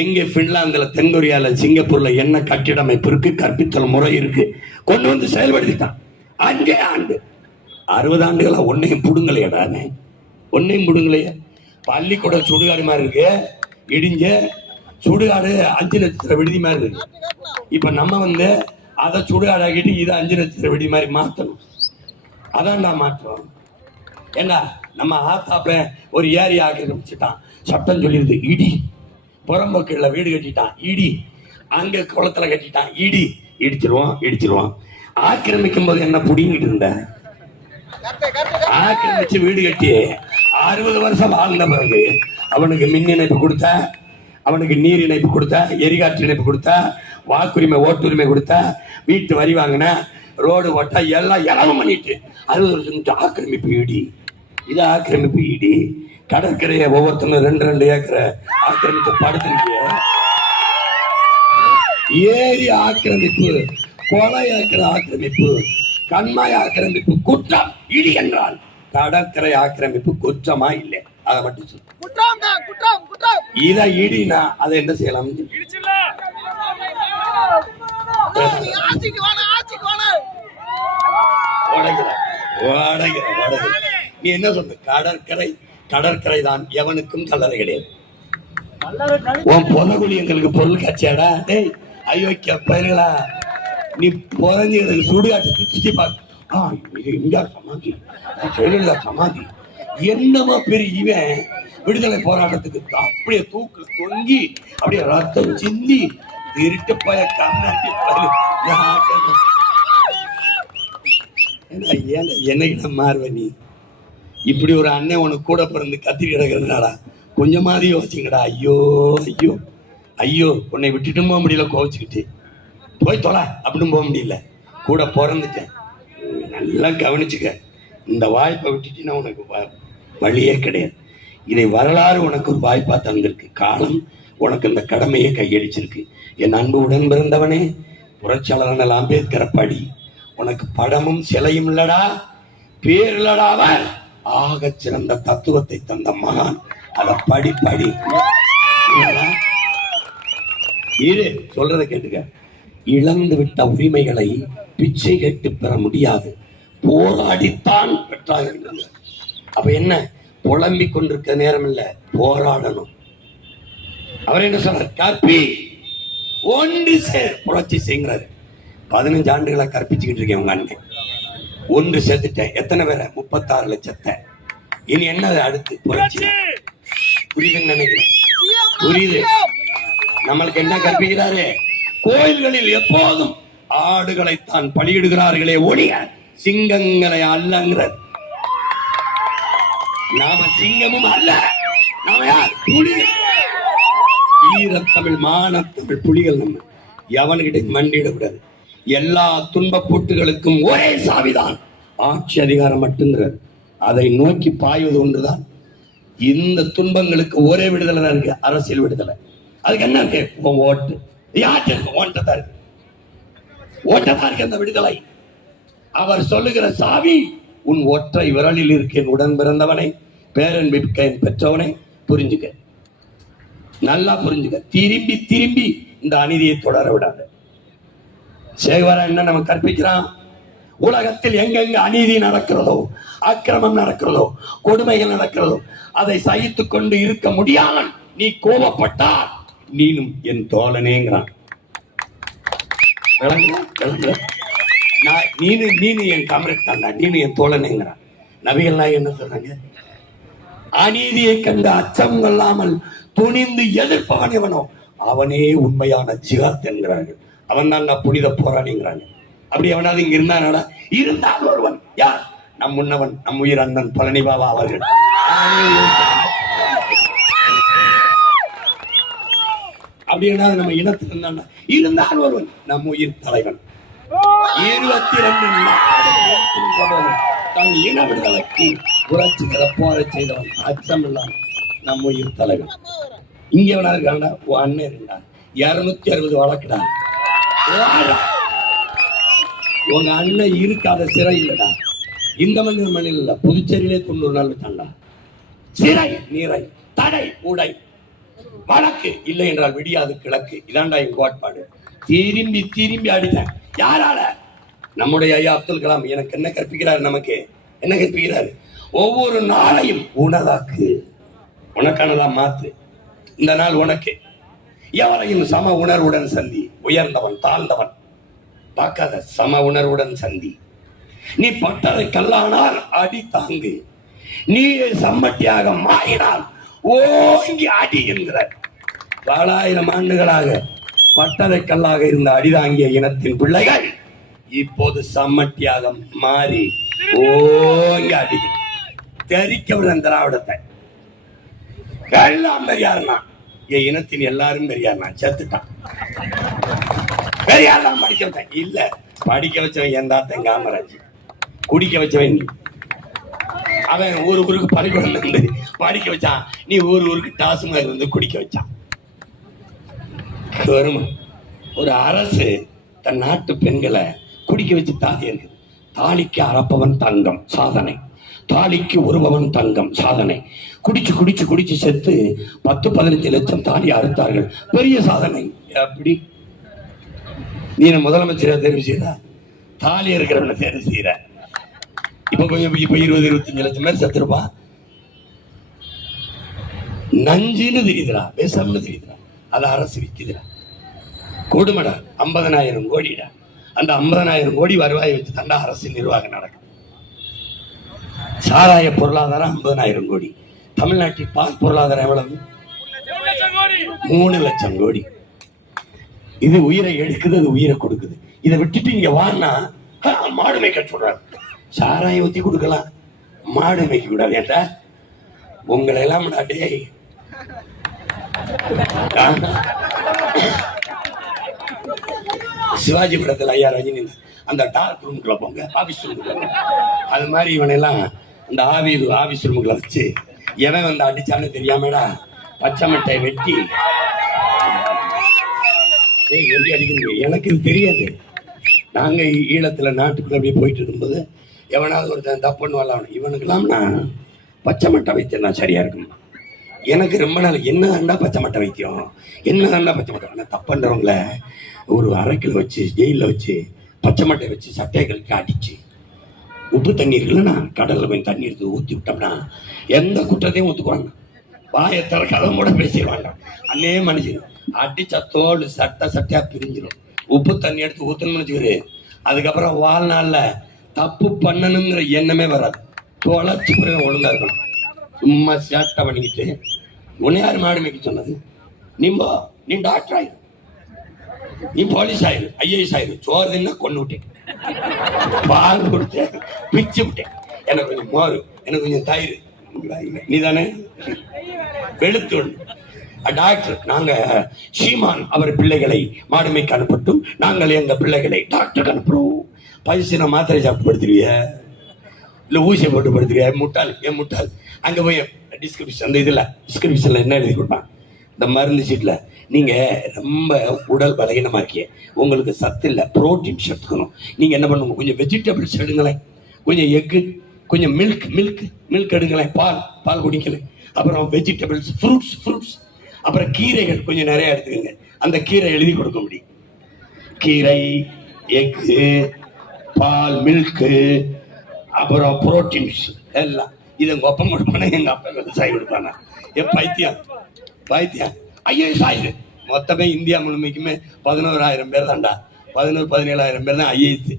எங்கே பின்லாந்துல, தென்கொரியால, சிங்கப்பூர்ல என்ன கட்டிட அமைப்பு இருக்கு, கற்பித்தல் முறை இருக்கு, கொண்டு வந்து செயல்படுத்திட்டான். 5 ஆண்டு 60 ஆண்டுகளா ஒன்னையும் புடுங்கலையடானே, ஒன்னையும் புடுங்கலையே. பள்ளிக்கூட சுடுகாடு மாதிரி இருக்கு, இடிஞ்ச சுடுகாடு 5 நட்சத்திர விடுதி மாதிரி இருக்கு. இப்ப நம்ம வந்து அதை சுடுகாடு ஆகிட்டு இதை 5 நட்சத்திர விடுதி மாதிரி மாத்தணும். அதான்டா மாற்றம். ஏன்னா நம்ம ஆத்தாப்ப ஒரு ஏரியா ஆக்கிரமிச்சுட்டான், சட்டம் சொல்லிடுது இடி. புறம்போக்குல வீடு கட்டிட்டான் இடி, அங்க குளத்துல கட்டிட்டான் இடி, இடிச்சிருவான். ஆக்கிரமிக்கும் போது என்ன புடிங்கிட்டு இருந்த? ஆக்கிரமிச்சு வீடு கட்டி 60 வருஷம் வாழ்ந்த பிறகு அவனுக்கு மின் இணைப்பு கொடுத்த, அவனுக்கு நீர் இணைப்பு கொடுத்த, எரிகாற்று இணைப்பு கொடுத்த, வாக்குரிமை ஓட்டுரிமை கொடுத்த, வீட்டு வரி வாங்கின, ரோடு ஓட்ட எல்லாம் இளவு பண்ணிட்டு 60 வருஷம் ஆக்கிரமிப்பு இடி. இது ஆக்கிரமிப்பு இடி. கடற்கரையை ஒவ்வொருத்தங்க 2 ஏக்கரை ஆக்கிரமித்து படுத்திருக்கிய. ஏரி ஆக்கிரமிப்பு, கொலை ஏக்கர் ஆக்கிரமிப்பு, கண்மாய் ஆக்கிரமிப்பு குற்றம். இடி என்றால் கடற்கரை ஆக்கிரமிப்பு குற்றமா இல்லை? அதை மட்டும் சொல்லு. இதை இடினா அதை என்ன செய்யலாம்? நீ என்ன சொல்ற? கடற்கரை தான், எவனுக்கும் கல்லறை கிடையாது. உன் பொலகுலி எங்களுக்கு பொருள் காட்சியாடா? டேய் அயோக்கிய பயிர்களா, நீ புதஞ்சுகளுக்கு சுடுகாட்டு சுற்றி பார்க்க இந்தியா சமாதி, ஜெயலலிதா சமாதி, என்னமா பெரிய இவன் விடுதலை போராட்டத்துக்கு அப்படியே தூக்கு தொங்கி அப்படியே ரத்தம் சிந்தி திருட்டு போய கண்ணாடி என்னைக்கு மாறுவ நீ? இப்படி ஒரு அண்ணன் உனக்கு கூட பிறந்து கத்திரி கிடக்கிறதுனாடா கொஞ்சமாதிரி யோசிச்சுங்கடா. ஐயோ ஐயோ ஐயோ, உன்னை விட்டுட்டும் போக முடியல, கோவிச்சுக்கிட்டு போய் தொலை அப்படின்னு போக முடியல, கூட பிறந்துட்டேன். நல்லா கவனிச்சுக்க, இந்த வாய்ப்பை விட்டுட்டுன்னா உனக்கு வழியே கிடையாது. இதை வரலாறு உனக்கு ஒரு வாய்ப்பா தந்திருக்கு, காலம் உனக்கு இந்த கடமையை கையடிச்சிருக்கு. என் அன்பு உடன் பிறந்தவனே, புரட்சியாளர் அம்பேத்கரை படி. உனக்கு படமும் சிலையும் இல்லடா, பேர் இல்லடா, அவன் ஆக சிறந்த தத்துவத்தை தந்த மகான். அதை படி. இரு சொல்றதை கேட்டுக்க. இழந்து விட்ட உரிமைகளை பிச்சை கேட்டு பெற முடியாது, போராடித்தான் பெற்றாங்க. அப்ப என்ன, புலம்பிக் கொண்டிருக்க நேரம் இல்ல, போராடணும். அவர் என்ன சொல்றார்? கற்பி, ஒன்று சேர், புரட்சி செய்கிறாரு. 15 ஆண்டுகளா கற்பிச்சுக்கிட்டு இருக்கேன் உங்க அண்ணன். ஒன்று சேர்த்துட்டேன். எத்தனை பேரை? 36 லட்சத்தை. இனி என்ன அடுத்து? புரட்சி. புரியுதுன்னு நினைக்கிறேன். புரியுது. நம்மளுக்கு என்ன கற்பிக்கிறாரு? கோயில்களில் எப்போதும் ஆடுகளைத்தான் பலியிடுகிறார்களே ஒழிய சிங்கங்களை அல்லங்கிறார். நாம சிங்கமும் அல்ல, நாம யார்? புலி. ஈரத்தமிழ், மானத்தமிழ் புலிகள். நம்ம எவனுக்கிட்ட மண்டியிடக்கூடாது. எல்லா துன்ப பூட்டுகளுக்கும் ஒரே சாவிதான், ஆட்சி அதிகாரம் மட்டுங்கிறார். அதை நோக்கி பாய்வது ஒன்றுதான். இந்த துன்பங்களுக்கு ஒரே விடுதலை தான் இருக்கு, அரசியல் விடுதலை. அதுக்கு என்ன இருக்கு? ஓட்டு. யாருக்கு இருக்கு? ஓட்டதான் இருக்கு, ஓட்டதான் இருக்கு அந்த விடுதலை. அவர் சொல்லுகிற சாவி உன் ஒற்றை விரலில் இருக்கேன் உடன் பிறந்தவனை, பேரன் மிக்க பெற்றவனை. புரிஞ்சுக்க, நல்லா புரிஞ்சுக்க. திரும்பி திரும்பி இந்த அநீதியை தொடர விடாத. சேகவரா என்ன நம்ம கற்பிக்கிறான்? உலகத்தில் எங்கெங்க அநீதி நடக்கிறதோ, அக்கிரமம் நடக்கிறதோ, கொடுமைகள் நடக்கிறதோ, அதை சகித்துக் கொண்டு இருக்க முடியாமல் நீ கோபப்பட்டால் நீனும் என் தோழனேங்கிறான். நீனு என் காமரேட் தாண்டா, நீனு என் தோழனேங்கிறான். நபிகள்லாம் என்ன சொல்றாங்க? அநீதியை கண்டு அச்சம் கொள்ளாமல் துணிந்து எதிர்ப்பவன் எவனோ அவனே உண்மையான ஜிகாத் என்கிறார்கள். அவன் தான் புனித போராளிங்கிறாங்க. அப்படி எவனாவது இங்க இருந்தானா? இருந்தால் ஒருவன் யார்? நம் முன்னவன், நம் உயிர் அண்ணன் பழனி பாபா அவர்கள். அப்படி என்ன நம்ம இனத்தில் இருந்தான்? இருந்தால் ஒருவன் நம் உயிர் தலைவன். 22 தன் இன விடுதலைக்கு புரட்சிகர போரை செய்தவன், அச்சம் இல்லாம நம் உயிர் தலைவன். இங்க எவனா இருக்காண்டா? உன் அண்ணன் இருந்தா 260 வழக்குடா. உங்க அண்ணன் இருக்காத சிறை இல்லடா. இந்த மண்ணில் இல்ல, புதுச்சேரியிலே 90 நாள் விட்டாண்டா. சிறை நீரை தடை உடை வழக்கு இல்லை என்றால் விடியாது கிழக்கு. இதாண்டா என் கோட்பாடு. திரும்பி திரும்பி அடித்தேன். யாரால? நம்முடைய ஐயா அப்துல் கலாம். எனக்கு என்ன கற்பிக்கிறார்? நமக்கு என்ன கற்பிக்கிறார்? ஒவ்வொரு நாளையும் உனதாக்கு, உனக்கானதா மாத்து. இந்த நாள் உனக்கு. எவரையும் சம உணர்வுடன் சந்தி. உயர்ந்தவன் தாழ்ந்தவன் பார்க்காத, சம உணர்வுடன் சந்தி. நீ பட்டறை கல்லானால் அடி தாங்கு, நீ சம்மட்டியாக மாறினால் ஓங்கி அடி என்கிற. 4000 ஆண்டுகளாக பட்டறை கல்லாக இருந்த அடிதாங்கிய இனத்தின் பிள்ளைகள் இப்போது சம்மட்டியாக மாறி ஓங்கி அடி தெரிக்க விட திராவிடத்தை. எல்லாம் பெரியார்னா, என் இனத்தின் எல்லாரும் பெரியார்னா. செத்துட்டான். பெரியார் தான் படிக்க வச்சேன் இல்ல, படிக்க வச்சவன் என் தாத்தன் காமராஜ், குடிக்க வச்சவன் நீ. அவன் ஊருக்கு பள்ளிக்கூடம் இருந்து படிக்க வச்சான், நீ ஊருக்கு டாஸ்மாக் இருந்து குடிக்க வச்சான். ஒரு அரசு தன் நாட்டு பெண்களை குடிக்க வச்சு தாலி இருக்குது. தாலிக்கு அறப்பவன் தங்கம் சாதனை, தாலிக்கு ஒருபவன் தங்கம் சாதனை. குடிச்சு குடிச்சு குடிச்சு செத்து 10-15 லட்சம் தாலி அறுத்தார்கள், பெரிய சாதனை. அப்படி நீ முதலமைச்சரை தேர்வு செய்யற, தாலி இருக்கிறவனை தேர்வு செய்யற. இப்ப 20-25 லட்சம் பேர் செத்துருப்பா. நஞ்சுன்னு தெரியுதுடா, விஷம்னு தெரியுதுடா, அது அரசு விற்குதுடா. கொடுமடா 50,000 கோடிடா. அந்த 50,000 கோடி வருவாயை வச்சு தண்டா அரசு நிர்வாகம் நடக்கும். சாராய பொருளாதாரம் 50,000 கோடி. தமிழ்நாட்டில் பால் பொருளாதாரம் எவ்வளவு? 3 லட்சம் கோடி. இது உயிரை எடுக்குது, அது உயிரை கொடுக்குது. இதை விட்டுட்டு இங்க வான்னா மாடு மேய்க்க சொல்றாரு. சாராயம் ஊத்தி கொடுக்கலாம், மாடு மேய்க்க கூடாது. ஏன்டா உங்களை எல்லாம் சிவாஜி படத்தில் ஐயா ரஜினி அந்த டார்க் ரூமுக்குள்ள போங்க, ஆபீஸ் ரூமுக்குள்ள போங்க. அது மாதிரி இவனெல்லாம் இந்த ஆபீஸ் ரூமுக்குள்ள வச்சு எவன் வந்து அடிச்சான்னு தெரியாமடா பச்சை மட்டை வெட்டி எப்படி அடிக்கிறது எனக்கு இது தெரியாது. நாங்க ஈழத்துல நாட்டுக்குள்ள அப்படியே போயிட்டு இருக்கும்போது எவனாவது ஒருத்தன் தப்பு பண்ணுவாள், இவனுக்கெல்லாம் நான் பச்சை மட்டை வைத்தியம் சரியா இருக்கும். எனக்கு ரொம்ப நாள் என்னதாண்டா பச்சை மட்டை வைத்தியம், என்னதாண்டா பச்சை மட்டை. ஆனால் தப்புன்றவங்கள ஒரு அரைக்கில் வச்சு ஜெயிலில் வச்சு பச்சை மட்டை வச்சு சட்டைகளுக்கு அடிச்சு உப்பு தண்ணீர் இல்லைன்னா கடலில் போய் தண்ணி எடுத்து ஊற்றி விட்டோம்னா எந்த குற்றத்தையும் ஊற்றுக்குவாங்க. வாயை திறக்காத கூட பேசிடுவாங்க. அன்னே மனுஷன் அடிச்சா தோல் சட்டையா பிரிஞ்சிடும். உப்பு தண்ணி எடுத்து ஊற்றணும்னு வச்சுக்கிரு, அதுக்கப்புறம் வாழ்நாளில் தப்பு பண்ணணுங்கிற எண்ணமே வராது. தொலைச்சு பிறகு ஒழுங்கா இருக்கணும். சும்மா சேட்டை பண்ணிக்கிட்டு உன்னை யாரு மாடு மேய்க்க சொன்னது? நீ டாக்டர் ஆயிரு, நீ போலீஸ் ஆயிரு, ஐஏஎஸ் ஆயிரு. சோறு தின்னா கொண்டு விட்டேன், பால் கொடுத்தேன், பிச்சு விட்டேன். எனக்கு கொஞ்சம் மோரு, எனக்கு கொஞ்சம் தயிர், நீ தானே வெளுத்து டாக்டர். நாங்க சீமான் அவர் பிள்ளைகளை மாடுமைக்கு அனுப்பட்டும், நாங்கள் எங்க பிள்ளைகளை டாக்டருக்கு அனுப்புறோம். பைசா மாத்திரை சாப்பிட்டு படுத்துருவிய, இல்ல ஊசியை போட்டு படுத்துருவிய, முட்டாள். ஏன் முட்டாள்? அங்க போய் டிஸ்கிரிப்ஷன், அந்த இதுல டிஸ்கிரிப்ஷன்ல என்ன எழுதி கொடுப்பான், இந்த மருந்து சீட்ல நீங்க ரொம்ப உடல் பலகீனமா இருக்கீங்க, உங்களுக்கு சத்து இல்லை, புரோட்டீன் சேர்த்துக்கணும், நீங்க என்ன பண்ணுங்க, கொஞ்சம் வெஜிடபிள்ஸ் எடுங்களேன், கொஞ்சம் எக்கு, கொஞ்சம் மில்க் எடுங்களேன், பால் குடிக்கல. அப்புறம் வெஜிடபிள்ஸ், ஃப்ரூட்ஸ், அப்புறம் கீரைகள் கொஞ்சம் நிறைய எடுத்துக்கங்க. அந்த கீரை எழுதி கொடுக்க முடியும். கீரை, எக்கு, பால், மில்க்கு, அப்புறம் புரோட்டீன்ஸ் எல்லாம். இதை எங்க அப்பா கொடுப்பானா, எங்க அப்பா விவசாயி கொடுப்பானா? பைத்தியம் ஐஏஎஸ் ஆயுது. மொத்தமே இந்தியா முழுமைக்குமே 11,000 பேர் தான்டா. 17,000 பேர் தான் ஐஏஎஸ்.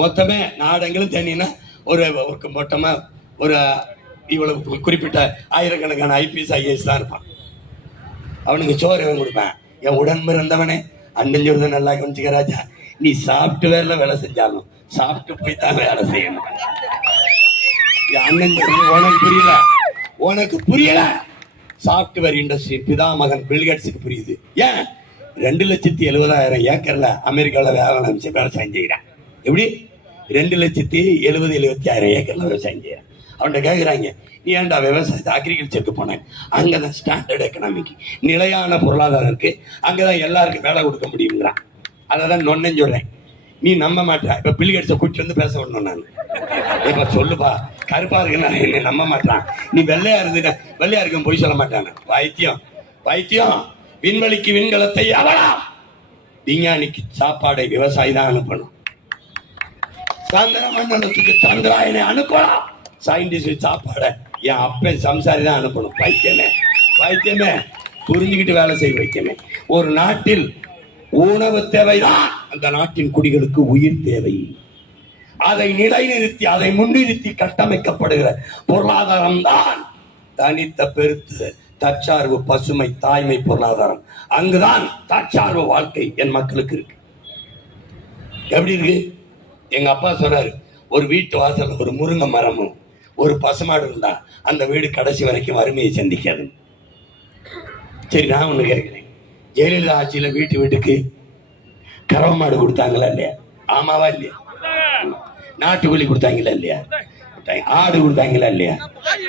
மொத்தமே நாடெங்களும் தனினா ஒரு மொத்தமா ஒரு இவ்வளவு குறிப்பிட்ட ஆயிரக்கணக்கான ஐபிஎஸ் ஐஏஎஸ் தான் இருப்பான். அவனுக்கு சோறு அவன் கொடுப்பேன். என் உடன் பிறந்தவனே அண்ணன் நல்லா கவனிச்சுக்க ராஜா, நீ சாஃப்ட்வேர்ல வேலை செஞ்சாலும் சாப்பிட்டு போய் தான் வேலை செய்யணும். அண்ணன் உனக்கு புரியல. சாப்ட்வேர் இண்டஸ்ட்ரி பிதாமகன் பில்கேட்ஸுக்கு புரியுது. ஏன் 2,70,000 ஏக்கர்ல அமெரிக்காவில் விவசாயம் செய்யறான். எப்படி 2,70,000 ஏக்கர்ல விவசாயம் செய்யறான். அவன்கிட்ட கேட்குறாங்க, நீ ஏன்டா விவசாயத்தை அக்ரிகல்ச்சருக்கு போனேன்? அங்கதான் ஸ்டாண்டர்ட் எக்கனாமிக், நிலையான பொருளாதாரம் இருக்கு, அங்கதான் எல்லாருக்கும் வேலை கொடுக்க முடியுங்கிறான். அதை தான் நொன்னேன்னு சொல்றேன். நீ நம்ப மாட்டா. இப்ப பில்கேட்ஸை கூட்டிட்டு வந்து பேச விடணும். நான் இப்ப சொல்லுப்பா, கருப்பா இருக்குன்னா என்ன நம்ப மாட்டான். நீ வெள்ளையா இருக்கும் பொய் சொல்ல மாட்டான. வைத்தியம் விண்வெளிக்கு விண்கலத்தை அவளா, விஞ்ஞானிக்கு சாப்பாடை விவசாயி தான் அனுப்பணும். சந்திர மண்டலத்துக்கு சந்திராயனை அனுப்பலாம். சயின்டிஸ்ட் சாப்பாடை என் அப்பன் சம்சாரி தான் அனுப்பணும். வைத்தியமே புரிஞ்சுக்கிட்டு வேலை செய்ய. வைத்தியமே ஒரு நாட்டில் உணவு தேவைதான், அந்த நாட்டின் குடிகளுக்கு உயிர் தேவை. அதை நிலைநிறுத்தி அதை முன்னிறுத்தி கட்டமைக்கப்படுகிற பொருளாதாரம் தான் தனித்த பெருத்து தற்சார்பு பசுமை தாய்மை பொருளாதாரம். அங்குதான் தற்சார்பு வாழ்க்கை என் மக்களுக்கு இருக்கு. எப்படி இருக்கு? எங்க அப்பா சொல்றாரு, ஒரு வீட்டு வாசல் ஒரு முருங்கை மரமும் ஒரு பசுமாடு இருந்தா அந்த வீடு கடைசி வரைக்கும் வறுமையை சந்திக்காது. சரி, நான் ஒண்ணு கேட்கிறேன், ஜெயலலிதா ஆட்சியில வீட்டுக்கு கறவை மாடு கொடுத்தாங்களா இல்லையா? ஆமாவா இல்லையா? நாட்டுக்கோழி கொடுத்தாங்களா இல்லையா? ஆடு கொடுத்தாங்களா இல்லையா?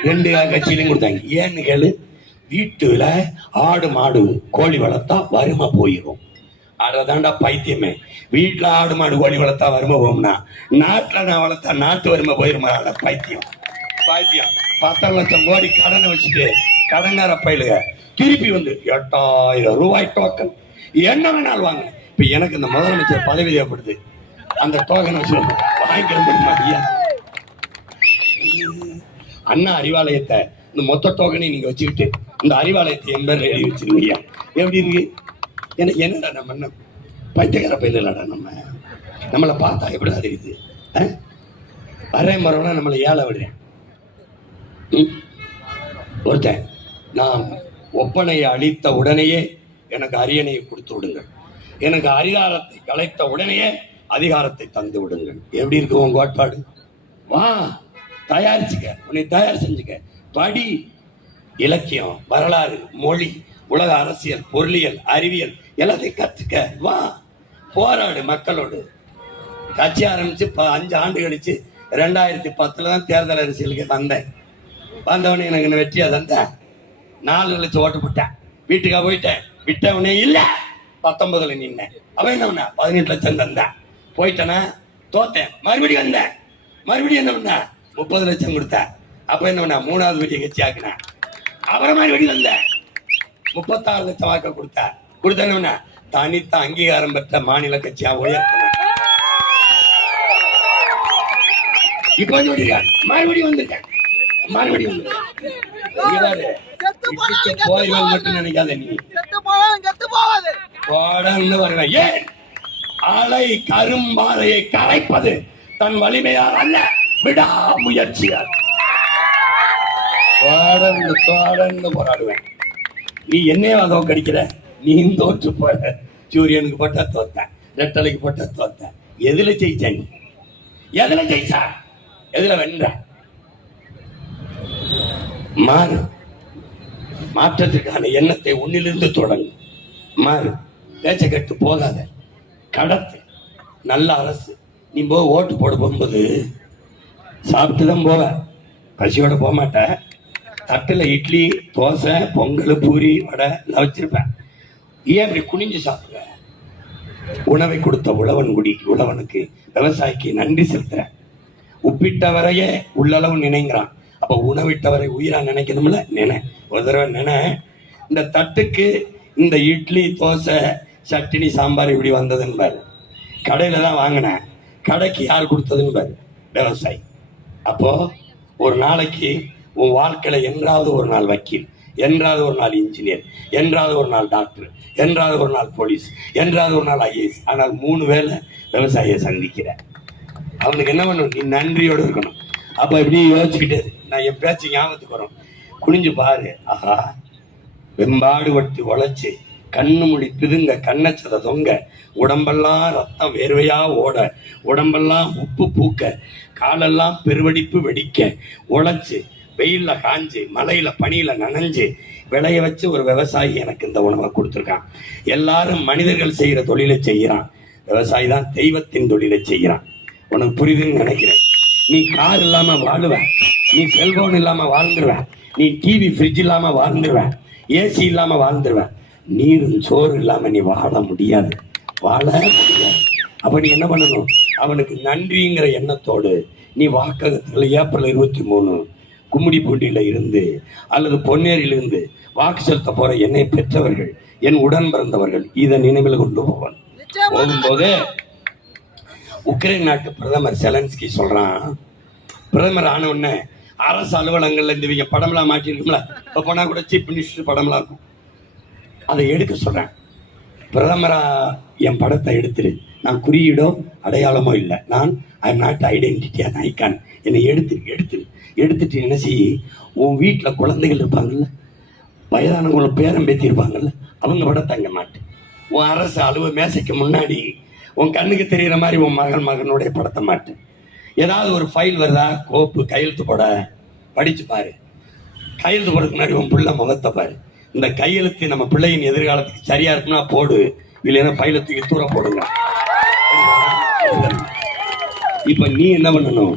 2 கட்சியிலும் கொடுத்தாங்க. ஏன்னு கேளு, வீட்டுல ஆடு மாடு கோழி வளர்த்தா வறுமை போயிடும். அதான்டா பைத்தியமே. வீட்டுல ஆடு மாடு கோழி வளர்த்தா வறுமை போகும்னா, நாட்டுல நான் வளர்த்தா நாட்டு வறுமை போயிருமா? பைத்தியம். 10 லட்சம் கோடி கடனை வச்சுட்டு கடனார பயிலுக திருப்பி வந்து 8,000 ரூபாய் டோக்கன் என்ன வேணாலும் வாங்க. இப்ப எனக்கு இந்த முதலமைச்சர் பதவி தேவைப்படுது, அந்த டோக்கனை வச்சு வாங்கிக்க முடியுமா ஐயா? அண்ணா அறிவாலயத்தை இந்த மொத்த டோக்கனை நீங்க வச்சுக்கிட்டு இந்த அறிவாலயத்தை என் பேர்ல எழுதி வச்சிருக்கீங்க. எப்படி இருக்கு? எனக்கு என்னடா நம்ம என்ன பைத்தியக்கார பயிலடா? நம்மளை பார்த்தா எப்படி தெரியுது? அரை மரம்னா நம்மளை ஏழை விடுறேன். ஒருத்தன், நான் ஒப்பனையை அளித்த உடனேயே எனக்கு அரியணையை கொடுத்து விடுங்கள், எனக்கு அதிகாரத்தை கலைத்த உடனேயே அதிகாரத்தை தந்து விடுங்கள். எப்படி இருக்கு உன் கோட்பாடு? வா, தயாரிச்சுக்க, உன்னை தயார் செஞ்சுக்க, படி, இலக்கியம், வரலாறு, மொழி, உலக அரசியல், பொருளியல், அறிவியல் எல்லாத்தையும் கத்துக்க. வா, போராடு மக்களோடு. கட்சி ஆரம்பிச்சு 5 ஆண்டு கழிச்சு 2010 தான் தேர்தல் அரசியலுக்கு வந்தேன். வந்தவனே எனக்கு வெற்றியா தந்த 4 லட்சம் ஓட்டு போட்டேன். வீட்டுக்கா போயிட்டேன். விட்டவனே இல்ல, 19ல நின்னேன். அவன் என்ன 18 லட்சம் தந்தேன். போயிட்டேனா, தோத்தேன். மறுபடியும் வந்தேன். மறுபடியும் என்ன பண்ண 30 லட்சம் கொடுத்தேன். அப்ப என்ன பண்ண 3வது பெரிய கட்சி ஆக்கினேன். அப்புறம் மறுபடியும் வந்தேன். 36 லட்சம் வாக்க கொடுத்தேன். தனித்த அங்கீகாரம் பெற்ற மாநில கட்சியா உயர்த்தினேன். இப்ப மறுபடியும் வந்திருக்கேன். போய்கள் மட்டும் நினைக்காத நீ. வருவேன். ஏன் அலை கரும்பாதையை கரைப்பது தன் வலிமையால் அல்ல, விடாமுயற்சியால். தொடர்ந்து போராடுவேன். நீ என்னைய தோக்கடிக்கிற, நீ தோற்று போற. சூரியனுக்கு போட்டா தோத்த, ரெட்டலைக்கு போட்டா தோத்த. எதுல ஜெயிச்ச நீ? எதுல ஜெயிச்சா? எதுல வென்ற? மாறு. மாற்றத்திற்கான எண்ணத்தை உன்னிலிருந்து தொடங்கு. மாறு. பேச்ச கட்டு போகாத, கடத்து. நல்ல அரசு. நீ ஓட்டு போட போகும்போது சாப்பிட்டுதான் போவ, பசியோட போக மாட்ட. தட்டுல இட்லி, தோசை, பொங்கல், பூரி, வடை எல்லாம் வச்சிருப்பேன். ஏன் இப்படி குனிஞ்சு சாப்பிடுற? உணவை கொடுத்த உழவனுக்கு விவசாயிக்கு நன்றி செலுத்துற. உப்பிட்டவரையே உள்ளளவு நினைங்கிறான். அப்ப உணவிட்டவரை உயிரா நினைக்கணும்ல, நினை ஒரு தடவை நினை. இந்த தட்டுக்கு இந்த இட்லி தோசை சட்னி சாம்பார் இப்படி வந்ததுன்னு பாரு. கடையில தான் வாங்கினேன், கடைக்கு யார் கொடுத்ததுன்னு பாரு, விவசாயி. அப்போ ஒரு நாளைக்கு உன் வாழ்க்கையில என்றாவது ஒரு நாள் வக்கீல், என்றாவது ஒரு நாள் இன்ஜினியர், என்றாவது ஒரு நாள் டாக்டர், என்றாவது ஒரு நாள் போலீஸ், என்றாவது ஒரு நாள் ஐஏஎஸ். ஆனால் 3 வேளை விவசாயியை சந்திக்கிற அவனுக்கு என்ன பண்ணணும்? நீ நன்றியோடு இருக்கணும். அப்ப இப்படி யோசிச்சுக்கிட்டே நான் என் பேச்சு ஞாபகத்துக்கு வரும். குனிஞ்சு பாரு, ஆஹா வெம்பாடு பட்டு உழைச்சு கண்ணு முடி பிதுங்க கண்ணச்சதை தொங்க உடம்பெல்லாம் ரத்தம் வேர்வையா ஓட உடம்பெல்லாம் உப்பு பூக்க காலெல்லாம் பெருவெடிப்பு வெடிக்க உழைச்சு வெயில்ல காஞ்சு மலையில பனியில நனைஞ்சு விளைய வச்சு ஒரு விவசாயி எனக்கு இந்த உணவை கொடுத்துருக்கான். எல்லாரும் மனிதர்கள் செய்யற தொழிலை செய்யறான், விவசாயி தான் தெய்வத்தின் தொழிலை செய்யறான். உனக்கு புரியுதுன்னு நினைக்கிறேன். நீ கார் இல்லாம வாழுவ, நீ செல்போன் இல்லாம வாழ்ந்துருவ, நீ டிவி ஃப்ரிட்ஜ் இல்லாம வாழ்ந்துருவ, ஏசி இல்லாம வாழ்ந்துருவ. நீரும் சோறு இல்லாம நீ வாழ முடியாது, வாழ முடியாது. அப்ப நீ என்ன பண்ணணும்? அவனுக்கு நன்றிங்கிற எண்ணத்தோடு நீ வாக்ககத்துல ஏப்ரல் 23 கும்மிடிப்பூண்டியில இருந்து அல்லது பொன்னேரியிலிருந்து வாக்கு செலுத்த போற என்னை பெற்றவர்கள், என் உடன் பிறந்தவர்கள், இதை நினைவில் கொண்டு போவான். போகும்போது உக்ரைன் நாட்டு பிரதமர் செலன்ஸ்கி சொல்றான், பிரதமர் ஆன உடனே அரசு அலுவலகங்கள்ல இந்த இவங்க படம்லாம் மாட்டிருக்கும்ல, இப்போ போனா கூட சீஃப் மினிஸ்டர் படம்லாம் இருக்கும், அதை எடுக்க சொல்றேன். பிரதமரா என் படத்தை எடுத்துரு, நான் குறியீடோ அடையாளமோ இல்லை, நான் I am not identity and icon, என்னை எடுத்துட்டு என்ன செய்ய, உன் வீட்டில் குழந்தைகள் இருப்பாங்கல்ல, வயதானவங்கள பேரம் பேத்திருப்பாங்கல்ல, அவங்க படத்தை அங்கே மாட்டு. உன் அரசு மேசைக்கு முன்னாடி உன் கண்ணுக்கு தெரிகிற மாதிரி உன் மகனுடைய படத்தை மாட்டு. ஏதாவது ஒரு ஃபைல் வருதா, கோப்பு கையெழுத்து போட படிச்சு பாரு. கையெழுத்து போடுறதுக்கு முன்னாடி உன் பிள்ளை முகத்தை பாரு. இந்த கையெழுத்து நம்ம பிள்ளையின் எதிர்காலத்துக்கு சரியா இருக்குன்னா போடு, இல்லைன்னா ஃபைலை தூக்கி தூர போடுங்க. இப்ப நீ என்ன பண்ணணும்?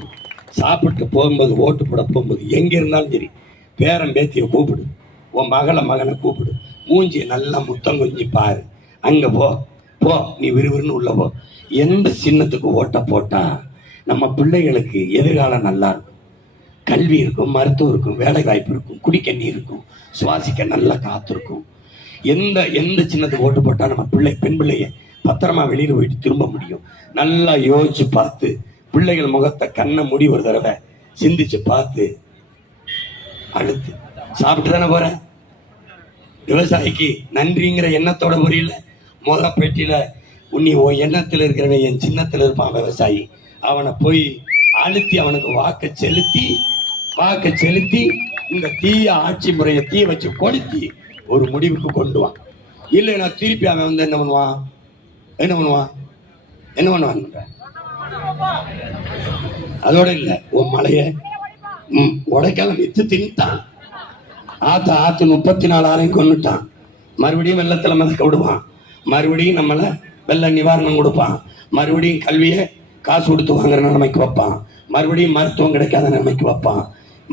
சாப்பிட்டு போகும்போது, ஓட்டு போட போகும்போது, எங்க இருந்தாலும் சரி பேரன் பேத்தியை கூப்பிடு, உன் மகனை கூப்பிடு, மூஞ்சியை நல்லா முத்தம் கொஞ்சி பாரு. அங்க போ, நீ விறுவிறுன்னு உள்ள போ. எந்த சின்னத்துக்கு ஓட்ட போட்டா நம்ம பிள்ளைகளுக்கு எதிர்காலம் நல்லா இருக்கும், கல்வி இருக்கும், மருத்துவம் இருக்கும், வேலை வாய்ப்பு இருக்கும், குடிக்க நீர் இருக்கும், சுவாசிக்க நல்ல காத்து இருக்கும். எந்த சின்னத்துக்கு ஓட்டு போட்டா நம்ம பெண் பிள்ளைய பத்திரமா வெளியில போயிட்டு திரும்ப முடியும். நல்லா யோசிச்சு பார்த்து பிள்ளைகள் முகத்தை கண்ணை மூடி ஒரு தடவை சிந்திச்சு பார்த்து அடுத்து சாப்பிட்டு தானே போற. விவசாயிக்கு நன்றிங்கிற எண்ணத்தோட புரியல. பெட்டியில உன் எண்ணத்தில் இருக்கிறவன் என் சின்னத்தில் இருப்பான் விவசாயி, அவனை போய் அழுத்தி அவனுக்கு வாக்க செலுத்தி இந்த தீய ஆட்சி முறையை தீய வச்சு கொளுத்தி ஒரு முடிவுக்கு கொண்டு வான். இல்லைன்னா திருப்பி அவன் வந்து என்ன பண்ணுவான் அதோட இல்ல, உன் மலைய உடைக்காலம் வித்து தின்ட்டான். ஆத்து 34,000 கொண்டுட்டான். மறுபடியும் வெள்ளத்துல மதக்க விடுவான், மறுபடியும் நம்மள வெள்ள நிவாரணம் கொடுப்பான், மறுபடியும் கல்வியை காசு கொடுத்து வாங்குற நிலைமைக்கு வைப்பான், மறுபடியும் மருத்துவம் கிடைக்காத நிலைமைக்கு வைப்பான்,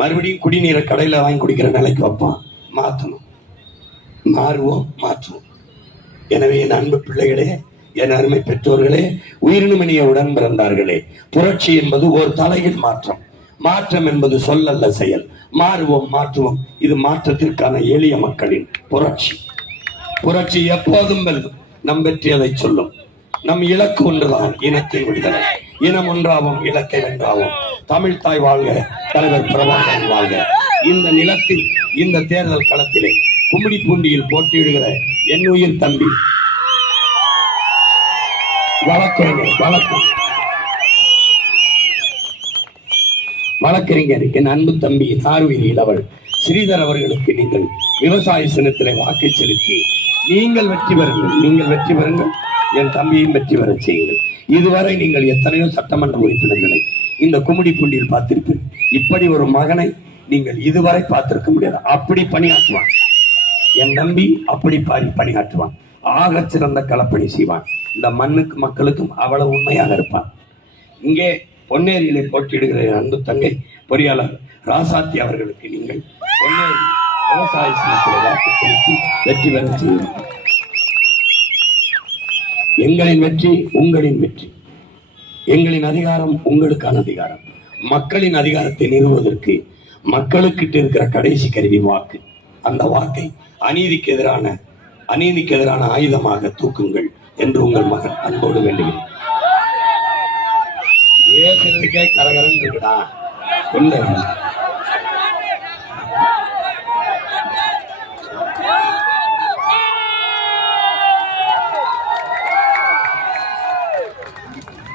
மறுபடியும் குடிநீரை கடையில் வாங்கி குடிக்கிற நிலைக்கு வைப்பான். மாற்றணும், மாற்றுவோம். எனவே என் அன்பு பிள்ளைகளே, என் அருமை பெற்றோர்களே, உயிரினுமணிய உடன் பிறந்தார்களே, புரட்சி என்பது ஒரு தலையில் மாற்றம் என்பது சொல்லல்ல செயல். மாற்றுவோம். இது மாற்றத்திற்கான எளிய மக்களின் புரட்சி எப்போதும் வெல்லும். நம் வெற்றி அதை சொல்லும். நம் இலக்கு ஒன்றுதான், இனத்தின் விடுதலை. இனம் ஒன்றாவும், இலக்கை வென்றாவும். தமிழ் தாய் வாழ்க, தலைவர் பிரபாகரன் வாழ்க. இந்த நிலத்தில், இந்த தேர்தல் களத்திலே கும்மிடிப்பூண்டியில் போட்டியிடுகிற என் உயிர் தம்பி வழக்கறிஞர் என் அன்பு தம்பி நார்வீரி இளவல் ஸ்ரீதர் அவர்களுக்கு நீங்கள் விவசாய சின்னத்திலே வாக்கு செலுத்தி நீங்கள் வெற்றி பெறுங்கள். என் தம்பியும் வெற்றி பெற செய்யுங்கள். இதுவரை நீங்கள் எத்தனையோ சட்டமன்ற உறுப்பினர்களை இந்த கும்மிடிப்பூண்டியில் பார்த்திருப்பீர்கள். இப்படி ஒரு மகனை நீங்கள் இதுவரை பார்த்திருக்க முடியாது. அப்படி பணியாற்றுவான் என் நம்பி, அப்படி பணியாற்றுவான். ஆக சிறந்த களப்பணி செய்வான். இந்த மண்ணுக்கு மக்களுக்கும் அவ்வளவு உண்மையாக இருப்பான். இங்கே பொன்னேரியிலே போட்டியிடுகிற அன்பு தங்கை பொறியாளர் ராசாத்தி அவர்களுக்கு நீங்கள் பொன்னேரி விவசாய சின்னத்தில் வாக்கு செலுத்தி வெற்றி பெற செய்யுங்கள். எங்களின் வெற்றி உங்களின் வெற்றி. எங்களின் அதிகாரம் உங்களுக்கான அதிகாரம். மக்களின் அதிகாரத்தை நிறுவுவதற்கு மக்களுக்கிட்ட இருக்கிற கடைசி கருவி வாக்கு. அந்த வாக்கை அநீதிக்கு எதிரான ஆயுதமாக தூக்குங்கள் என்று உங்கள் மகன் அன்போடு வேண்டுகிறேன். ஏற்கனவே கரகரன் இருக்குடா இல்ல.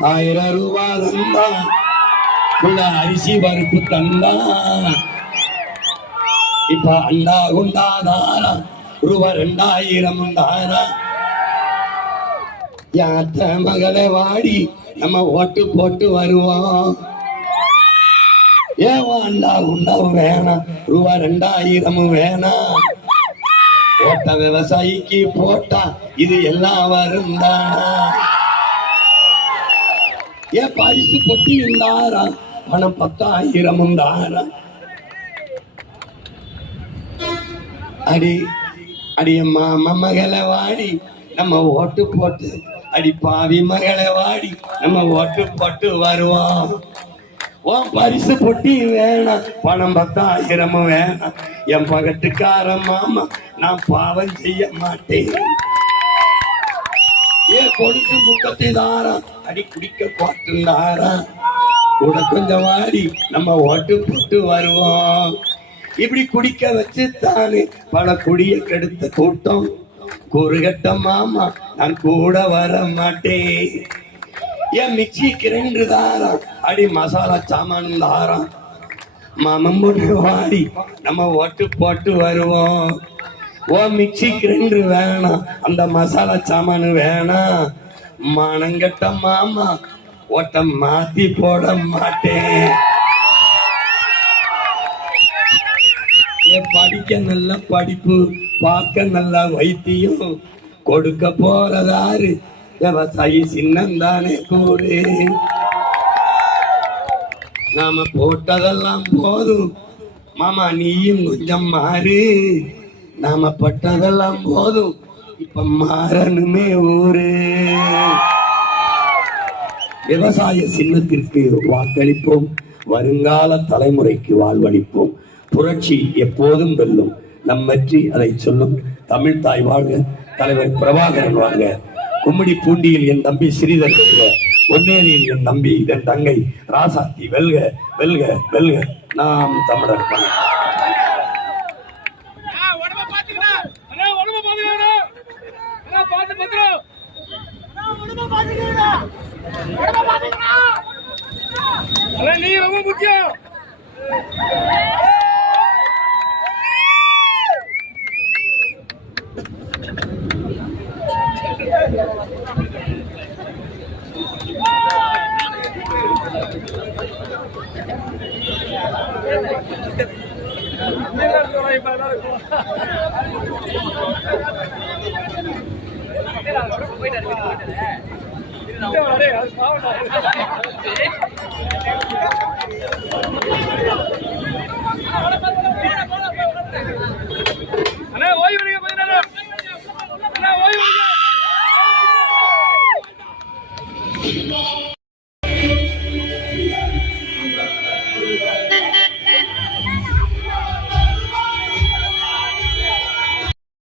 ₹1000 தந்தா உள்ள அரிசி பருப்பு தந்தா இப்ப அண்டா குண்டாதாரா ₹2000 தாரா. யாத்த மகளை வாடி நம்ம ஓட்டு போட்டு வருவோம். ஏவாண்டா குண்டாவும் வேணாம், ₹2000 வேணாம். ஓட்ட விவசாயிக்கு போட்டா இது எல்லாம் வருந்தானா? ஏன் பரிசு பொட்டி இருந்தாரா, பணம் 10,000 தாரா. அடி மாமா மகளை வாடி நம்ம ஓட்டு போட்டு, அடி பாவி மகளை வாடி நம்ம ஓட்டு போட்டு வருவோம். உன் பரிசு பொட்டி வேணாம், பணம் 10,000 வேணாம். என் பகட்டுக்கார மாமா நான் பாவம் செய்ய மாட்டேன். ஏன் கொடுத்து முக்கத்தை தாரா, அடி குடிக்க போட்டுந்தாரா. கூட கொஞ்சம் வாடி நம்ம ஓட்டு போட்டு வருவோம். இப்படி குடிக்க வச்சு தானே பல குடிய கெடுத்த கூட்டம். கூறுகட்ட மாமா நான் கூட வர மாட்டேன். ஏன் மிக்சிக்கு 2 தாரா, அடி மசாலா சாமான் தாரா. மாமன் போட்டு வாடி நம்ம ஓட்டு போட்டு வருவோம். ஓ மிக்சிக்கு 2 வேணாம், அந்த மசாலா சாமான் வேணாம். மானங்கட்ட மாமா ஓட்ட மாத்தி போட மாட்டேன். படிக்க நல்ல படிப்பு, பார்க்க நல்ல வைத்தியம், கொடுக்க போறதாரு விவசாயி சின்னந்தானே கூறு. நாம போட்டதெல்லாம் போதும் மாமா, நீயும் கொஞ்சம் மாறு. நாம பட்டதெல்லாம் போதும், இப்ப மாறணுமே ஊரு. விவசாய சின்னத்திற்கு வாக்களிப்போம், வருங்கால தலைமுறைக்கு வாழ்வளிப்போம். புரட்சி எப்போதும் வெல்லும், நம் வெற்றி அதை சொல்லும். தமிழ் தாய் வாழ்க, தலைவர் பிரபாகரன் வாழ்க. கும்மிடி பூண்டியில் என் தம்பி ஸ்ரீதர் வெல்க, பொன்னேரியில் என் தம்பி என் தங்கை ராசாத்தி வெல்க வெல்க வெல்க. நாம் தமிழர் பணி. நீ ரொம்ப முக்கியம். போயிட்டு